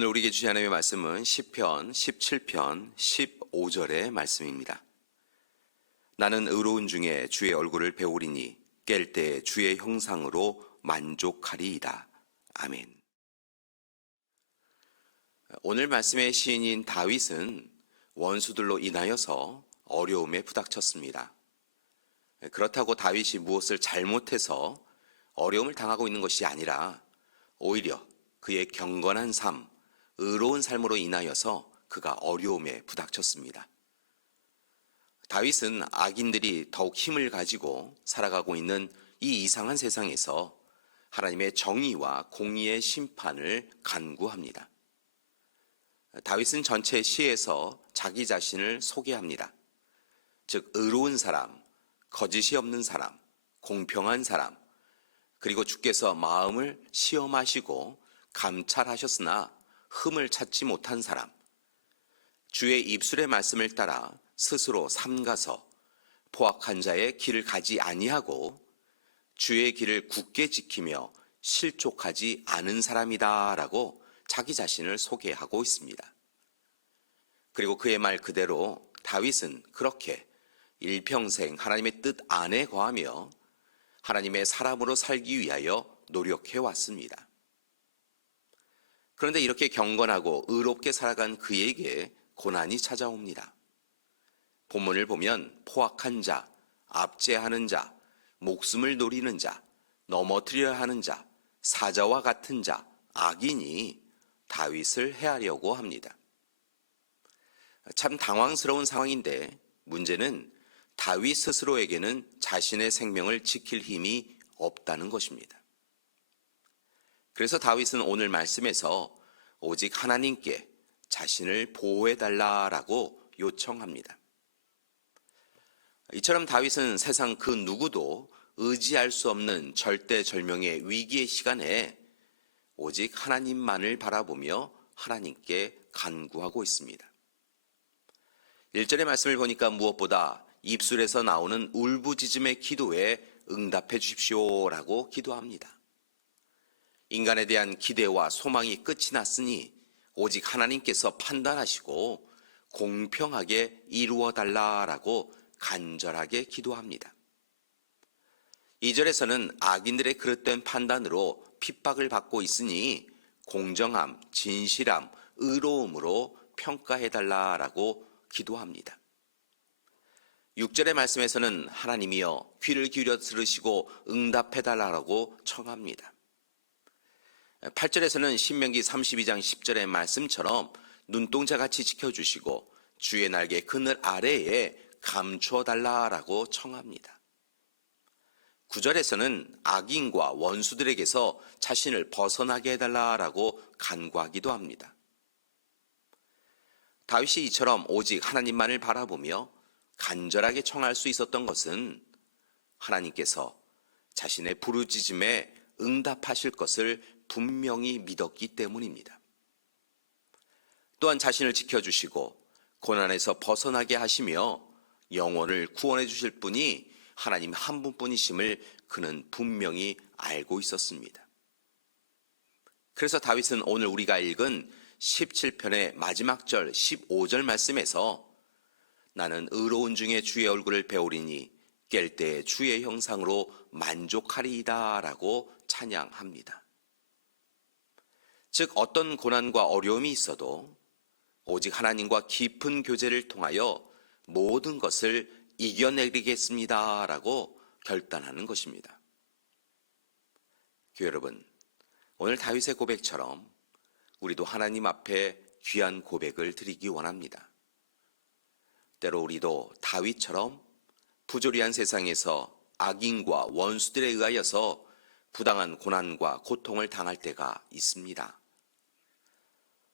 오늘 우리에게 주신 하나님의 말씀은 시편 17편 15절의 말씀입니다. 나는 의로운 중에 주의 얼굴을 배우리니 깰 때 주의 형상으로 만족하리이다. 아멘. 오늘 말씀의 시인인 다윗은 원수들로 인하여서 어려움에 부닥쳤습니다. 그렇다고 다윗이 무엇을 잘못해서 어려움을 당하고 있는 것이 아니라 오히려 그의 경건한 삶, 의로운 삶으로 인하여서 그가 어려움에 부닥쳤습니다. 다윗은 악인들이 더욱 힘을 가지고 살아가고 있는 이 이상한 세상에서 하나님의 정의와 공의의 심판을 간구합니다. 다윗은 전체 시에서 자기 자신을 소개합니다. 즉 의로운 사람, 거짓이 없는 사람, 공평한 사람, 그리고 주께서 마음을 시험하시고 감찰하셨으나 흠을 찾지 못한 사람, 주의 입술의 말씀을 따라 스스로 삼가서 포악한 자의 길을 가지 아니하고 주의 길을 굳게 지키며 실족하지 않은 사람이다 라고 자기 자신을 소개하고 있습니다. 그리고 그의 말 그대로 다윗은 그렇게 일평생 하나님의 뜻 안에 거하며 하나님의 사람으로 살기 위하여 노력해 왔습니다. 그런데 이렇게 경건하고 의롭게 살아간 그에게 고난이 찾아옵니다. 본문을 보면 포악한 자, 압제하는 자, 목숨을 노리는 자, 넘어뜨려야 하는 자, 사자와 같은 자, 악인이 다윗을 해하려고 합니다. 참 당황스러운 상황인데 문제는 다윗 스스로에게는 자신의 생명을 지킬 힘이 없다는 것입니다. 그래서 다윗은 오늘 말씀에서 오직 하나님께 자신을 보호해달라라고 요청합니다. 이처럼 다윗은 세상 그 누구도 의지할 수 없는 절대절명의 위기의 시간에 오직 하나님만을 바라보며 하나님께 간구하고 있습니다. 1절의 말씀을 보니까 무엇보다 입술에서 나오는 울부짖음의 기도에 응답해 주십시오라고 기도합니다. 인간에 대한 기대와 소망이 끝이 났으니 오직 하나님께서 판단하시고 공평하게 이루어 달라라고 간절하게 기도합니다. 2절에서는 악인들의 그릇된 판단으로 핍박을 받고 있으니 공정함, 진실함, 의로움으로 평가해달라라고 기도합니다. 6절의 말씀에서는 하나님이여 귀를 기울여 들으시고 응답해달라고 청합니다. 8절에서는 신명기 32장 10절의 말씀처럼 눈동자같이 지켜주시고 주의 날개 그늘 아래에 감추어 달라라고 청합니다. 9절에서는 악인과 원수들에게서 자신을 벗어나게 해달라라고 간구하기도 합니다. 다윗이 이처럼 오직 하나님만을 바라보며 간절하게 청할 수 있었던 것은 하나님께서 자신의 부르짖음에 응답하실 것을 분명히 믿었기 때문입니다. 또한 자신을 지켜주시고 고난에서 벗어나게 하시며 영혼을 구원해 주실 분이 하나님 한 분뿐이심을 그는 분명히 알고 있었습니다. 그래서 다윗은 오늘 우리가 읽은 17편의 마지막 절 15절 말씀에서 나는 의로운 중에 주의 얼굴을 배우리니 깰 때 주의 형상으로 만족하리이다 라고 찬양합니다. 즉 어떤 고난과 어려움이 있어도 오직 하나님과 깊은 교제를 통하여 모든 것을 이겨내리겠습니다 라고 결단하는 것입니다. 교회 여러분, 오늘 다윗의 고백처럼 우리도 하나님 앞에 귀한 고백을 드리기 원합니다. 때로 우리도 다윗처럼 부조리한 세상에서 악인과 원수들에 의하여서 부당한 고난과 고통을 당할 때가 있습니다.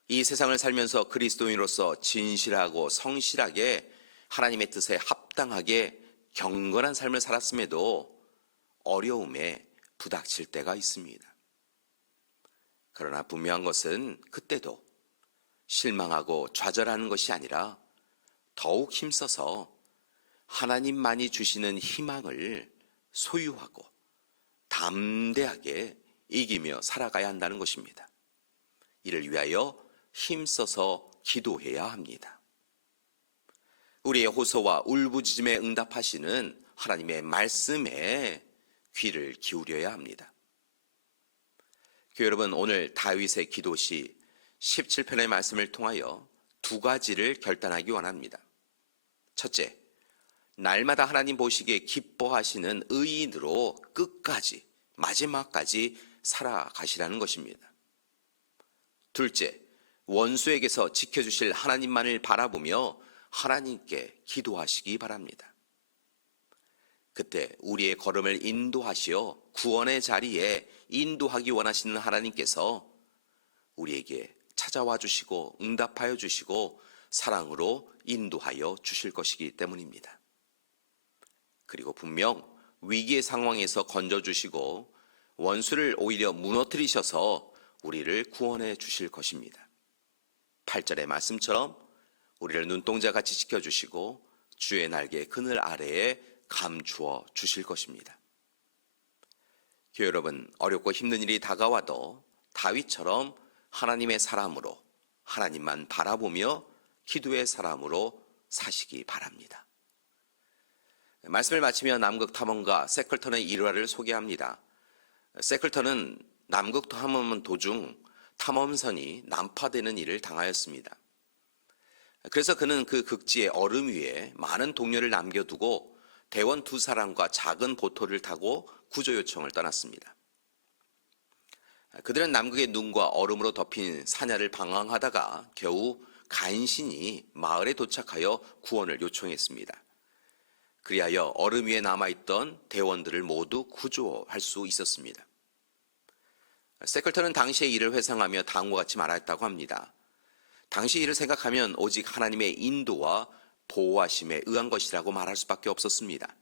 이 세상을 살면서 그리스도인으로서 진실하고 성실하게 하나님의 뜻에 합당하게 경건한 삶을 살았음에도 어려움에 부닥칠 때가 있습니다. 그러나 분명한 것은 그때도 실망하고 좌절하는 것이 아니라 더욱 힘써서 하나님만이 주시는 희망을 소유하고 담대하게 이기며 살아가야 한다는 것입니다. 이를 위하여 힘써서 기도해야 합니다. 우리의 호소와 울부짖음에 응답하시는 하나님의 말씀에 귀를 기울여야 합니다. 교회 여러분, 오늘 다윗의 기도시 17편의 말씀을 통하여 두 가지를 결단하기 원합니다. 첫째, 날마다 하나님 보시기에 기뻐하시는 의인으로 끝까지, 마지막까지 살아가시라는 것입니다. 둘째, 원수에게서 지켜주실 하나님만을 바라보며 하나님께 기도하시기 바랍니다. 그때 우리의 걸음을 인도하시어 구원의 자리에 인도하기 원하시는 하나님께서 우리에게 찾아와 주시고 응답하여 주시고 사랑으로 인도하여 주실 것이기 때문입니다. 그리고 분명 위기의 상황에서 건져주시고 원수를 오히려 무너뜨리셔서 우리를 구원해 주실 것입니다. 8절의 말씀처럼 우리를 눈동자같이 지켜주시고 주의 날개 그늘 아래에 감추어 주실 것입니다. 교회 여러분, 어렵고 힘든 일이 다가와도 다윗처럼 하나님의 사람으로, 하나님만 바라보며 기도의 사람으로 사시기 바랍니다. 말씀을 마치며 남극 탐험가 세클턴의 일화를 소개합니다. 세클턴은 남극 탐험 도중 탐험선이 난파되는 일을 당하였습니다. 그래서 그는 그 극지의 얼음 위에 많은 동료를 남겨두고 대원 두 사람과 작은 보트를 타고 구조 요청을 떠났습니다. 그들은 남극의 눈과 얼음으로 덮인 산야를 방황하다가 겨우 간신히 마을에 도착하여 구원을 요청했습니다. 그리하여 얼음 위에 남아있던 대원들을 모두 구조할 수 있었습니다. 세클턴은 당시의 일을 회상하며 다음과 같이 말했다고 합니다. 당시 일을 생각하면 오직 하나님의 인도와 보호하심에 의한 것이라고 말할 수밖에 없었습니다.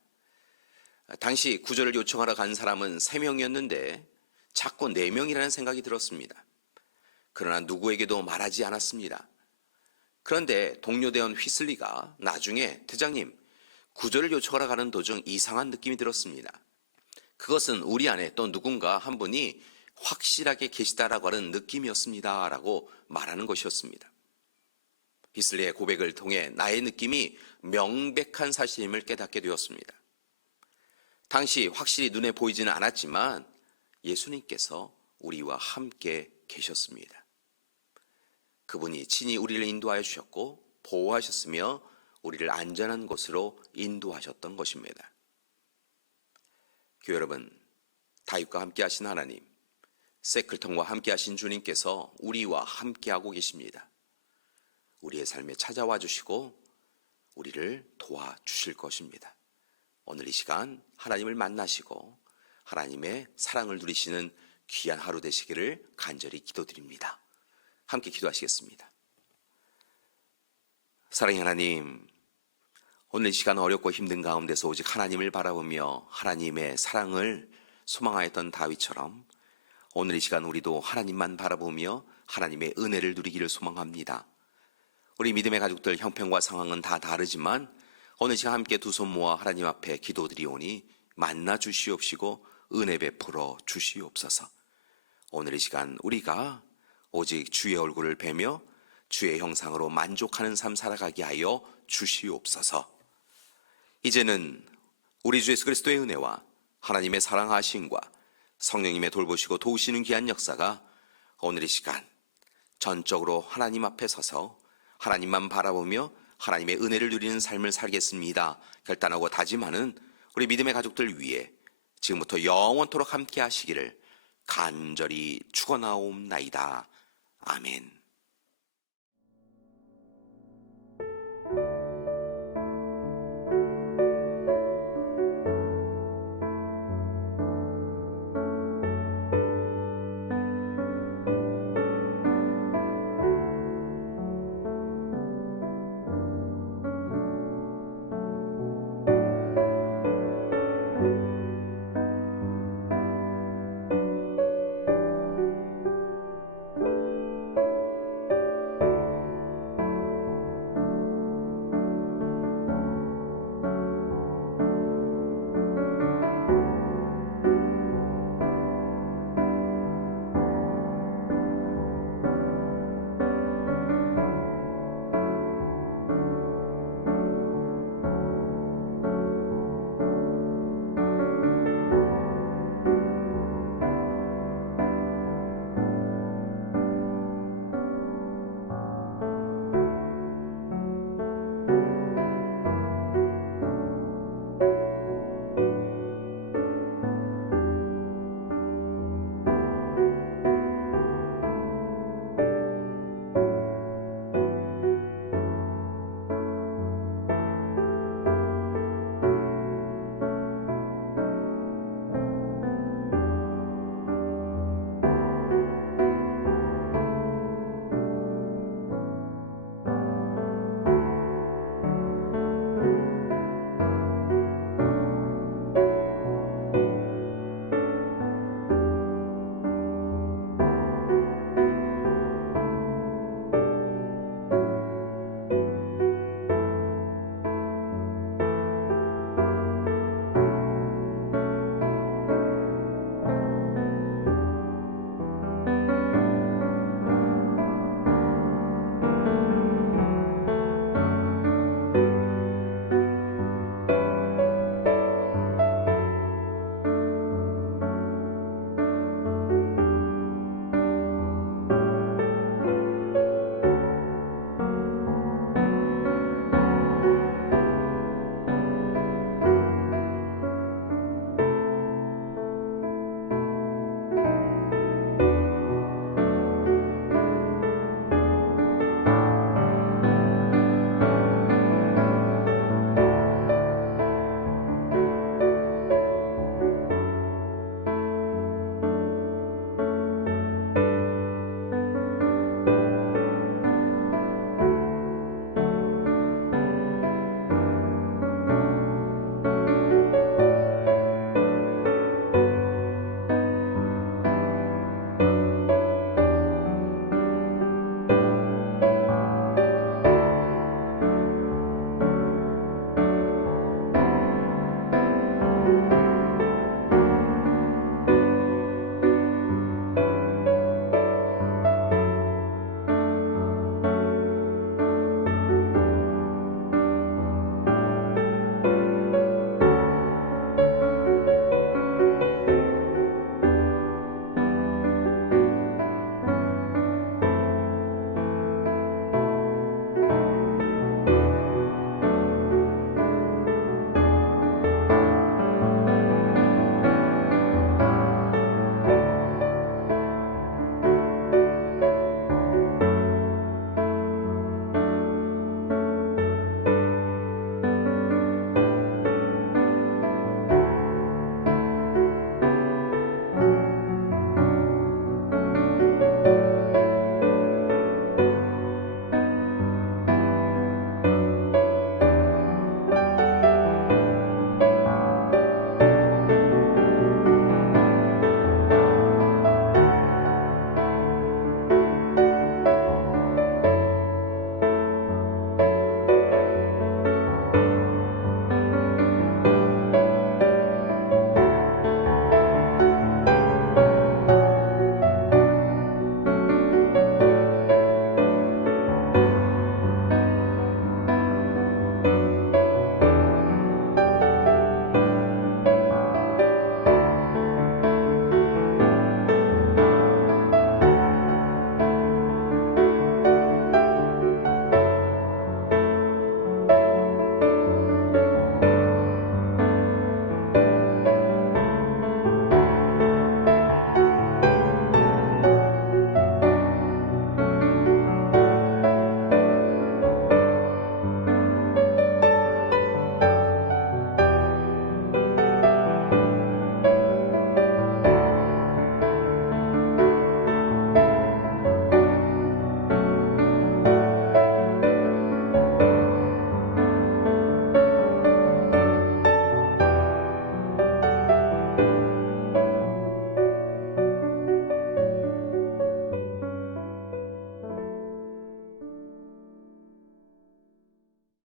당시 구조를 요청하러 간 사람은 3명이었는데 자꾸 4명이라는 생각이 들었습니다. 그러나 누구에게도 말하지 않았습니다. 그런데 동료 대원 휘슬리가 나중에 대장님, 구조를 요청하러 가는 도중 이상한 느낌이 들었습니다. 그것은 우리 안에 또 누군가 한 분이 확실하게 계시다라고 하는 느낌이었습니다. 라고 말하는 것이었습니다. 휘슬리의 고백을 통해 나의 느낌이 명백한 사실임을 깨닫게 되었습니다. 당시 확실히 눈에 보이지는 않았지만 예수님께서 우리와 함께 계셨습니다. 그분이 친히 우리를 인도하여 주셨고 보호하셨으며 우리를 안전한 곳으로 인도하셨던 것입니다. 교회 여러분, 다윗과 함께 하신 하나님, 세클턴과 함께 하신 주님께서 우리와 함께하고 계십니다. 우리의 삶에 찾아와 주시고 우리를 도와주실 것입니다. 오늘 이 시간 하나님을 만나시고 하나님의 사랑을 누리시는 귀한 하루 되시기를 간절히 기도드립니다. 함께 기도하시겠습니다. 사랑의 하나님, 오늘 이 시간 어렵고 힘든 가운데서 오직 하나님을 바라보며 하나님의 사랑을 소망하였던 다윗처럼 오늘 이 시간 우리도 하나님만 바라보며 하나님의 은혜를 누리기를 소망합니다. 우리 믿음의 가족들 형편과 상황은 다 다르지만 오늘 시간 함께 두 손 모아 하나님 앞에 기도드리오니 만나 주시옵시고 은혜 베풀어 주시옵소서. 오늘 이 시간 우리가 오직 주의 얼굴을 뵈며 주의 형상으로 만족하는 삶 살아가게 하여 주시옵소서. 이제는 우리 주 예수 그리스도의 은혜와 하나님의 사랑하심과 성령님의 돌보시고 도우시는 귀한 역사가 오늘 이 시간 전적으로 하나님 앞에 서서 하나님만 바라보며 하나님의 은혜를 누리는 삶을 살겠습니다 결단하고 다짐하는 우리 믿음의 가족들 위해 지금부터 영원토록 함께 하시기를 간절히 축원하옵나이다. 아멘.